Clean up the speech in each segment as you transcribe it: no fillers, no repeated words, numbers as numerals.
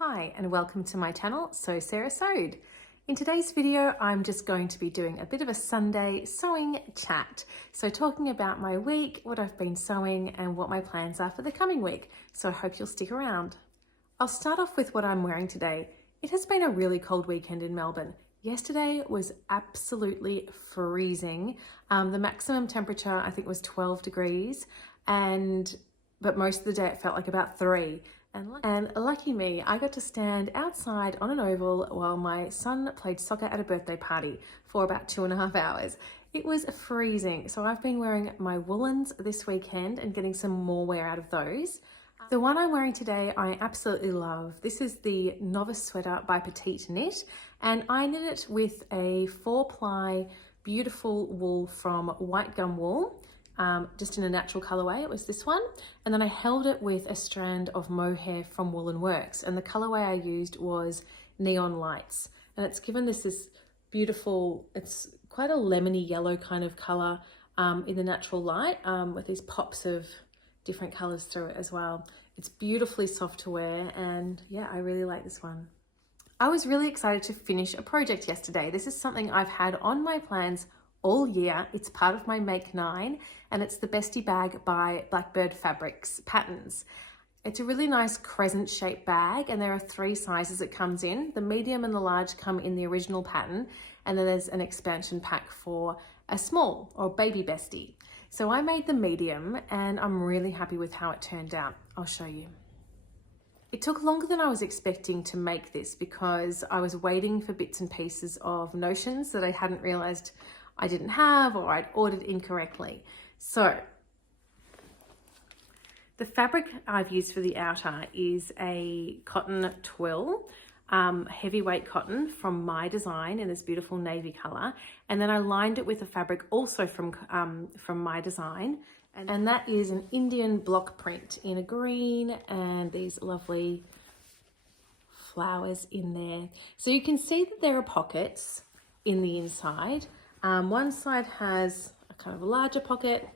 Hi and welcome to my channel, So Sarah Sewed. In today's video, I'm just going to be doing a bit of a Sunday sewing chat. So talking about my week, what I've been sewing and what my plans are for the coming week. So I hope you'll stick around. I'll start off with what I'm wearing today. It has been a really cold weekend in Melbourne. Yesterday was absolutely freezing. The maximum temperature I think was 12 degrees but most of the day it felt like about 3. And lucky me, I got to stand outside on an oval while my son played soccer at a birthday party for about 2.5 hours. It was freezing, so I've been wearing my woolens this weekend and getting some more wear out of those. The one I'm wearing today I absolutely love. This is the Novice sweater by Petite knit, and I knit it with a 4-ply beautiful wool from White Gum Wool. Just in a natural colorway, it was this one. And then I held it with a strand of mohair from Woolen Works. And the colorway I used was Neon Lights. And it's given this beautiful, it's quite a lemony yellow kind of color in the natural light with these pops of different colors through it as well. It's beautifully soft to wear, and yeah, I really like this one. I was really excited to finish a project yesterday. This is something I've had on my plans all year. It's part of my Make 9, and it's the Bestie Bag by Blackbird Fabrics Patterns. It's a really nice crescent shaped bag, and there are 3 sizes it comes in. The medium and the large come in the original pattern, and then there's an expansion pack for a small or baby bestie. So I made the medium, and I'm really happy with how it turned out. I'll show you. It took longer than I was expecting to make this because I was waiting for bits and pieces of notions that I hadn't realized I didn't have, or I'd ordered incorrectly. So the fabric I've used for the outer is a cotton twill, heavyweight cotton from My Design in this beautiful navy color. And then I lined it with a fabric also from My Design. And that is an Indian block print in a green and these lovely flowers in there. So you can see that there are pockets in the inside. One side has a kind of a larger pocket,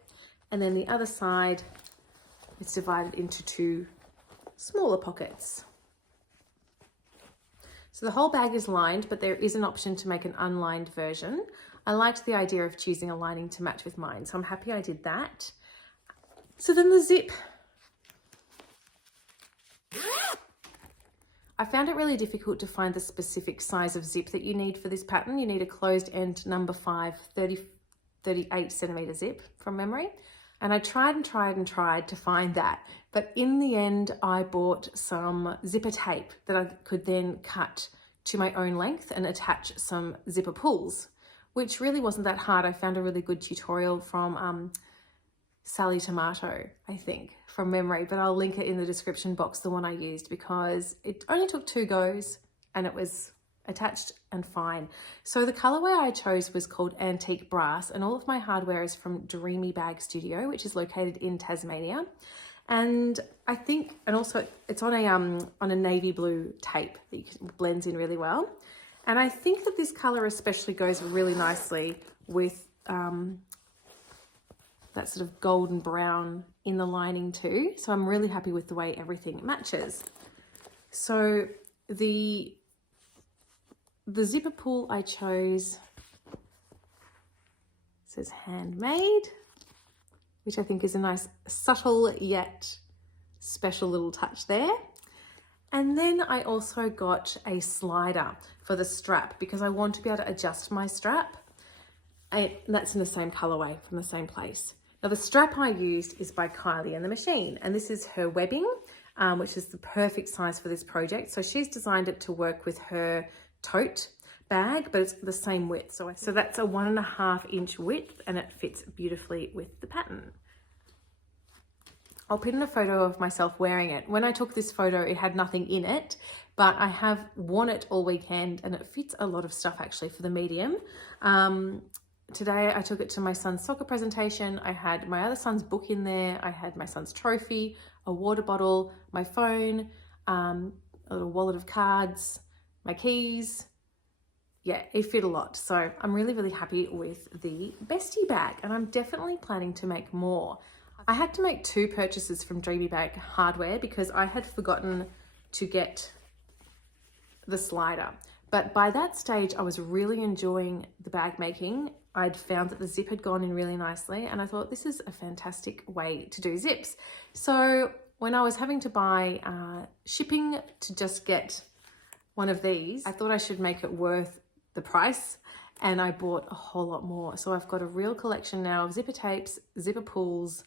and then the other side is divided into 2 smaller pockets. So the whole bag is lined, but there is an option to make an unlined version. I liked the idea of choosing a lining to match with mine, so I'm happy I did that. So then the zip. I found it really difficult to find the specific size of zip that you need for this pattern. You need a closed end number 5, 38 centimeter zip from memory. And I tried to find that. But in the end, I bought some zipper tape that I could then cut to my own length and attach some zipper pulls, which really wasn't that hard. I found a really good tutorial from Sally Tomato, I think, from memory, but I'll link it in the description box, the one I used, because it only took 2 goes and it was attached and fine. So the colorway I chose was called Antique Brass, and all of my hardware is from Dreamy Bag Studio, which is located in Tasmania. And I think, and also it's on a navy blue tape that blends in really well. And I think that this color especially goes really nicely with that sort of golden brown in the lining too. So I'm really happy with the way everything matches. So the zipper pull I chose says handmade, which I think is a nice subtle yet special little touch there. And then I also got a slider for the strap because I want to be able to adjust my strap. That's in the same colorway from the same place. Now the strap I used is by Kylie and the Machine, and this is her webbing, which is the perfect size for this project. So she's designed it to work with her tote bag, but it's the same width. So that's a 1.5 inch width, and it fits beautifully with the pattern. I'll put in a photo of myself wearing it. When I took this photo, it had nothing in it, but I have worn it all weekend, and it fits a lot of stuff actually for the medium. Today I took it to my son's soccer presentation. I had my other son's book in there. I had my son's trophy, a water bottle, my phone, a little wallet of cards, my keys. Yeah, it fit a lot. So I'm really, really happy with the Bestie bag, and I'm definitely planning to make more. I had to make 2 purchases from Dreamy Bag Hardware because I had forgotten to get the slider. But by that stage, I was really enjoying the bag making. I'd found that the zip had gone in really nicely, and I thought this is a fantastic way to do zips. So when I was having to buy shipping to just get one of these, I thought I should make it worth the price, and I bought a whole lot more. So I've got a real collection now of zipper tapes, zipper pulls,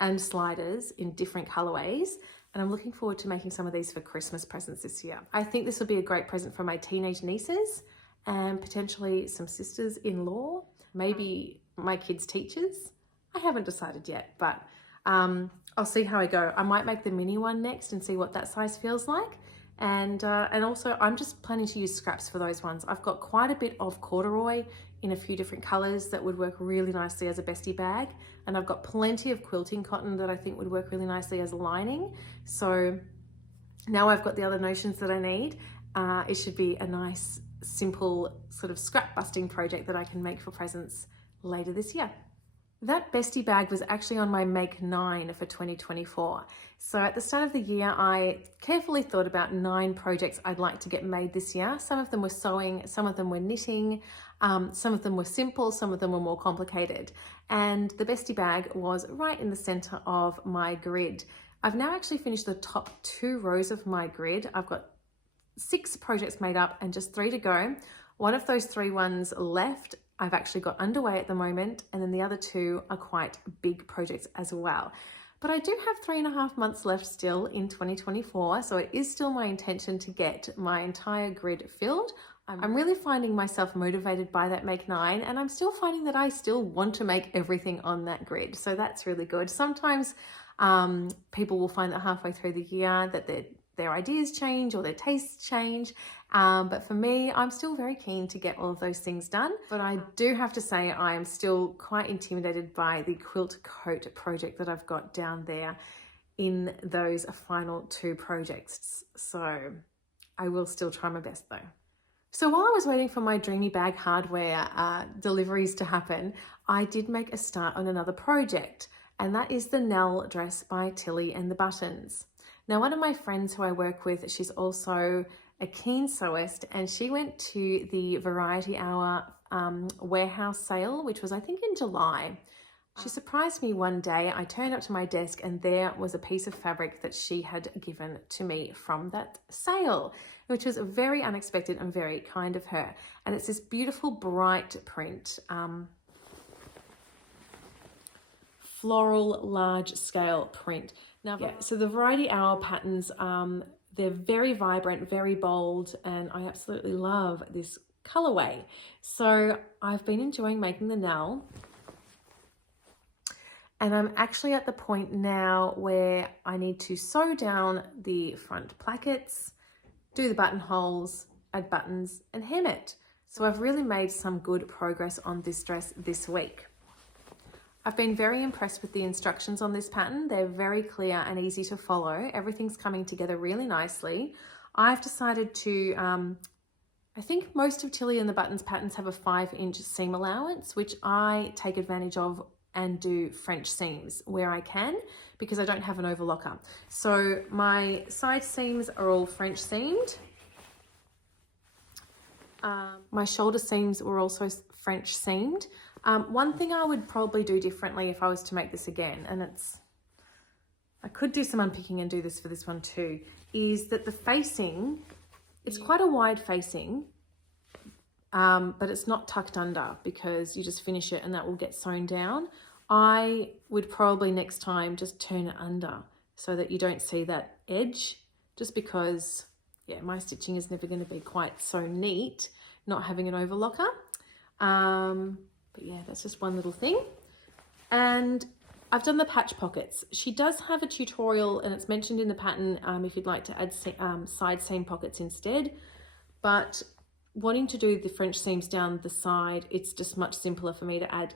and sliders in different colorways. And I'm looking forward to making some of these for Christmas presents this year. I think this will be a great present for my teenage nieces and potentially some sisters-in-law, maybe my kids' teachers. I haven't decided yet, but I'll see how I go. I might make the mini one next and see what that size feels like. And also I'm just planning to use scraps for those ones. I've got quite a bit of corduroy in a few different colors that would work really nicely as a bestie bag. And I've got plenty of quilting cotton that I think would work really nicely as a lining. So now I've got the other notions that I need. It should be a nice, simple sort of scrap busting project that I can make for presents later this year. That bestie bag was actually on my Make 9 for 2024. So at the start of the year, I carefully thought about 9 projects I'd like to get made this year. Some of them were sewing, some of them were knitting, some of them were simple, some of them were more complicated. And the bestie bag was right in the center of my grid. I've now actually finished the top 2 rows of my grid. I've got 6 projects made up and just 3 to go. One of those 3 ones left I've actually got underway at the moment, and then the other 2 are quite big projects as well. But I do have 3.5 months left still in 2024, so it is still my intention to get my entire grid filled. I'm really finding myself motivated by that Make 9, and I'm still finding that I still want to make everything on that grid, so that's really good. Sometimes people will find that halfway through the year that their ideas change or their tastes change. But for me, I'm still very keen to get all of those things done. But I do have to say I am still quite intimidated by the quilt coat project that I've got down there in those final 2 projects. So I will still try my best though. So while I was waiting for my Dreamy Bag hardware deliveries to happen, I did make a start on another project, and that is the Nell Dress by Tilly and the Buttons. Now, one of my friends who I work with, she's also a keen sewist, and she went to the Variety Hour warehouse sale, which was I think in July. She surprised me one day. I turned up to my desk and there was a piece of fabric that she had given to me from that sale, which was very unexpected and very kind of her. And it's this beautiful bright print, floral large scale print. Now, so the Variety Hour patterns, they're very vibrant, very bold, and I absolutely love this colorway. So I've been enjoying making the Nell, and I'm actually at the point now where I need to sew down the front plackets, do the buttonholes, add buttons, and hem it. So I've really made some good progress on this dress this week. I've been very impressed with the instructions on this pattern. They're very clear and easy to follow. Everything's coming together really nicely. I've decided to, I think most of Tilly and the Buttons patterns have a 5-inch seam allowance, which I take advantage of and do French seams where I can because I don't have an overlocker. So my side seams are all French seamed. My shoulder seams were also French seamed. One thing I would probably do differently if I was to make this again, and I could do some unpicking and do this for this one too, is that the facing, it's quite a wide facing, but it's not tucked under because you just finish it and that will get sewn down. I would probably next time just turn it under so that you don't see that edge, just because, yeah, my stitching is never going to be quite so neat, not having an overlocker. But yeah, that's just one little thing. And I've done the patch pockets. She does have a tutorial and it's mentioned in the pattern if you'd like to add side seam pockets instead. But wanting to do the French seams down the side, it's just much simpler for me to add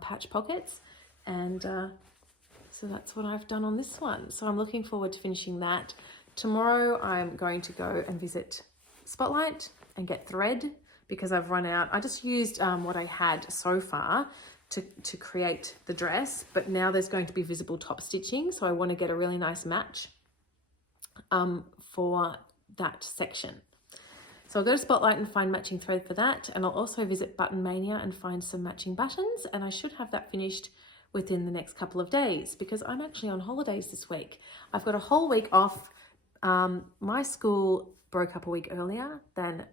patch pockets. And so that's what I've done on this one. So I'm looking forward to finishing that. Tomorrow I'm going to go and visit Spotlight and get thread, because I've run out. I just used what I had so far to create the dress, but now there's going to be visible top stitching, so I want to get a really nice match for that section. So I'll go to Spotlight and find matching thread for that. And I'll also visit Button Mania and find some matching buttons. And I should have that finished within the next couple of days because I'm actually on holidays this week. I've got a whole week off. My school broke up a week earlier than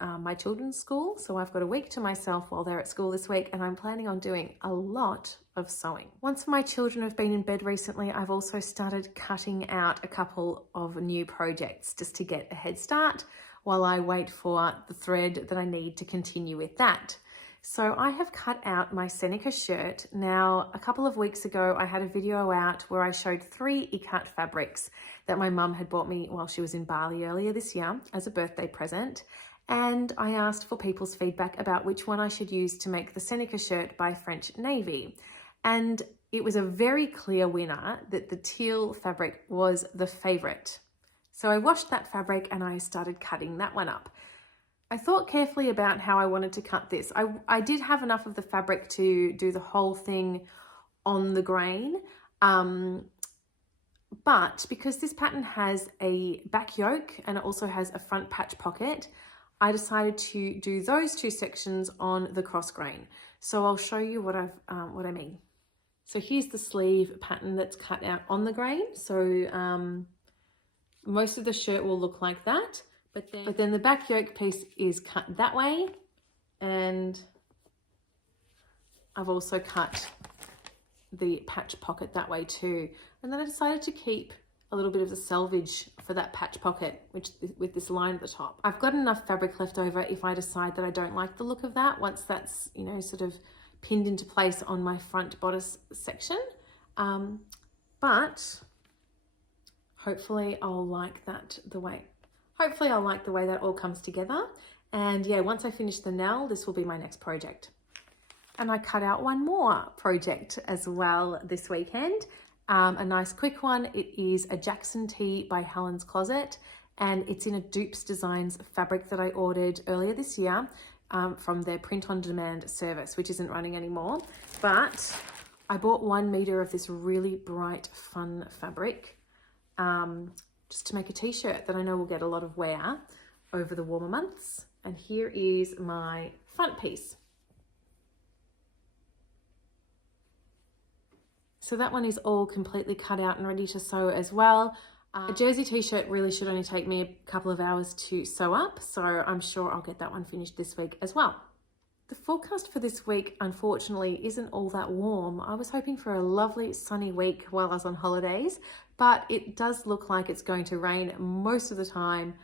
my children's school. So I've got a week to myself while they're at school this week, and I'm planning on doing a lot of sewing. Once my children have been in bed recently, I've also started cutting out a couple of new projects just to get a head start while I wait for the thread that I need to continue with that. So I have cut out my Seneca shirt. Now, a couple of weeks ago, I had a video out where I showed 3 ikat fabrics that my mum had bought me while she was in Bali earlier this year as a birthday present. And I asked for people's feedback about which one I should use to make the Seneca shirt by French Navy. And it was a very clear winner that the teal fabric was the favorite. So I washed that fabric and I started cutting that one up. I thought carefully about how I wanted to cut this. I did have enough of the fabric to do the whole thing on the grain. But because this pattern has a back yoke and it also has a front patch pocket, I decided to do those 2 sections on the cross grain. So I'll show you what I mean. So here's the sleeve pattern that's cut out on the grain. So most of the shirt will look like that, but then the back yoke piece is cut that way, and I've also cut the patch pocket that way too. And then I decided to keep a little bit of the selvage for that patch pocket, which with this line at the top. I've got enough fabric left over if I decide that I don't like the look of that once that's, you know, sort of pinned into place on my front bodice section. But hopefully I'll like that hopefully I'll like the way that all comes together. And yeah, once I finish the Nell, this will be my next project. And I cut out one more project as well this weekend. A nice quick one. It is a Jackson tee by Helen's Closet, and it's in a Dupes Designs fabric that I ordered earlier this year from their print on demand service, which isn't running anymore. But I bought 1 meter of this really bright, fun fabric just to make a t-shirt that I know will get a lot of wear over the warmer months. And here is my front piece. So that one is all completely cut out and ready to sew as well. A jersey t-shirt really should only take me a couple of hours to sew up, so I'm sure I'll get that one finished this week as well. The forecast for this week, unfortunately, isn't all that warm. I was hoping for a lovely sunny week while I was on holidays, but it does look like it's going to rain most of the time.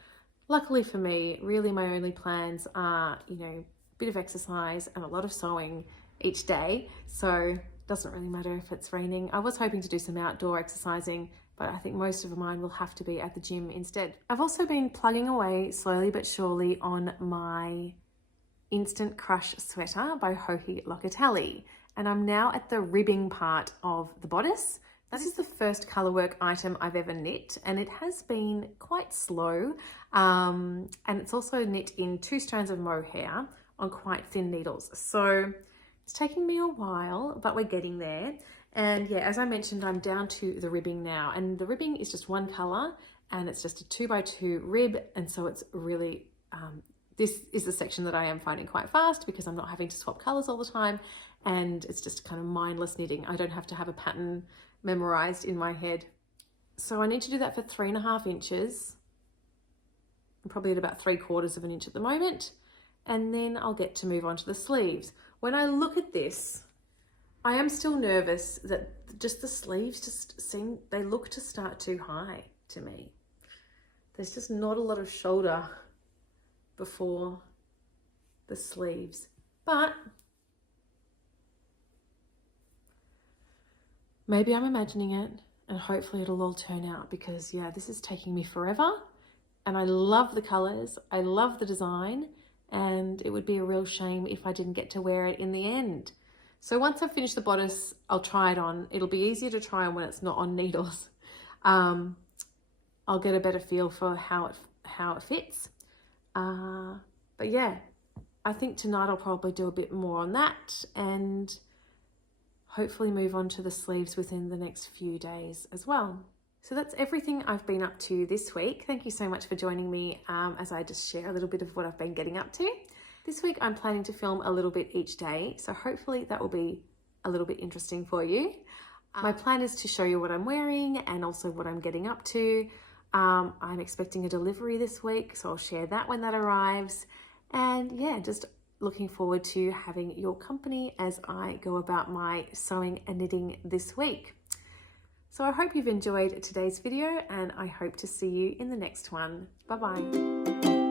Luckily for me, really my only plans are, you know, a bit of exercise and a lot of sewing each day, so doesn't really matter if it's raining. I was hoping to do some outdoor exercising, but I think most of mine will have to be at the gym instead. I've also been plugging away slowly but surely on my Instant Crush sweater by Joji Locatelli, and I'm now at the ribbing part of the bodice. This is the first colourwork item I've ever knit, and it has been quite slow, and it's also knit in 2 strands of mohair on quite thin needles. So it's taking me a while, but we're getting there. And yeah, as I mentioned, I'm down to the ribbing now, and the ribbing is just 1 colour, and it's just a 2x2 rib, and so it's really this is the section that I am finding quite fast because I'm not having to swap colours all the time, and it's just kind of mindless knitting. I don't have to have a pattern memorised in my head. So I need to do that for 3.5 inches. I'm probably at about 3/4 of an inch at the moment, and then I'll get to move on to the sleeves. When I look at this, I am still nervous that just the sleeves they look to start too high to me. There's just not a lot of shoulder before the sleeves, but maybe I'm imagining it, and hopefully it'll all turn out, because yeah, this is taking me forever, and I love the colors, I love the design, and it would be a real shame if I didn't get to wear it in the end. So once I've finished the bodice, I'll try it on. It'll be easier to try on when it's not on needles. I'll get a better feel for how it fits. But yeah, I think tonight I'll probably do a bit more on that, and hopefully move on to the sleeves within the next few days as well. So that's everything I've been up to this week. Thank you so much for joining me as I just share a little bit of what I've been getting up to. This week I'm planning to film a little bit each day, so hopefully that will be a little bit interesting for you. My plan is to show you what I'm wearing and also what I'm getting up to. I'm expecting a delivery this week, so I'll share that when that arrives. And yeah, just looking forward to having your company as I go about my sewing and knitting this week. So I hope you've enjoyed today's video and I hope to see you in the next one. Bye bye.